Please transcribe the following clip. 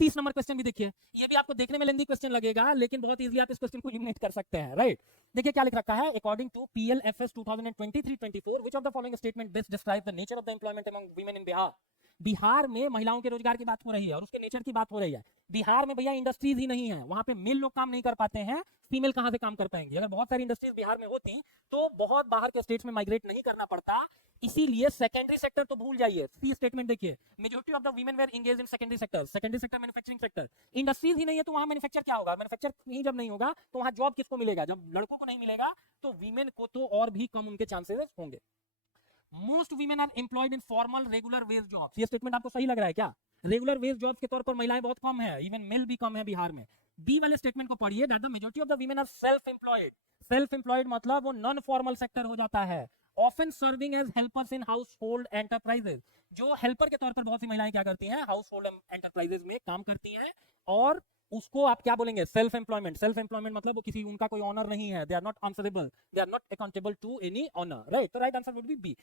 30 number question भी देखिए, ये भी आपको देखने में लेंथी क्वेश्चन लगेगा, लेकिन बहुत इजीली आप इस क्वेश्चन को एलिमिनेट कर सकते हैं, राइट। देखिए क्या लिख रखा है, according to PLFS 2023-24 which of the following statement best describe the nature of the employment among women in Bihar. Bihar में महिलाओं के रोजगार की बात हो रही है और उसके नेचर की बात हो रही है। बिहार में भैया इंडस्ट्रीज ही नहीं है, वहां पे मेल लोग काम नहीं कर पाते हैं, फीमेल कहां से काम कर पाएंगे। अगर बहुत सारी इंडस्ट्रीज बिहार में होती तो बहुत बाहर के स्टेट्स में माइग्रेट नहीं करना पड़ता। इसीलिए सेकेंडरी सेक्टर तो भूल जाइए, सी स्टेटमेंट देखिए, majority of the women were engaged in secondary sector, secondary sector manufacturing sector. Industries ही नहीं है तो वहां मैन्युफैक्चर क्या होगा, मैन्युफैक्चर ही जब नहीं होगा तो वहां जॉब किसको मिलेगा, जब लड़कों को नहीं मिलेगा तो वीमेन को तो और भी कम उनके चांसेस होंगे। Most women are employed in formal regular wage jobs, ये स्टेटमेंट आपको सही लग रहा है क्या? रेगुलर वेज जॉब्स के तौर पर महिलाएं बहुत कम है, इवन मेल भी कम है बिहार में। बी वाले स्टेटमेंट को पढ़िए, that the majority of the women are self employed. Self employed मतलब वो नॉन फॉर्मल सेक्टर हो जाता है, often serving as helpers in household enterprises. जो हेल्पर के तौर पर बहुत सी महिलाएं क्या करती हैं, हाउस होल्ड एंटरप्राइजेस में काम करती हैं, और उसको आप क्या बोलेंगे, सेल्फ एम्प्लॉयमेंट। सेल्फ एम्प्लॉयमेंट मतलब वो किसी, उनका कोई ऑनर नहीं है, they are not answerable, they are not accountable to any honour, right. तो right answer would be B.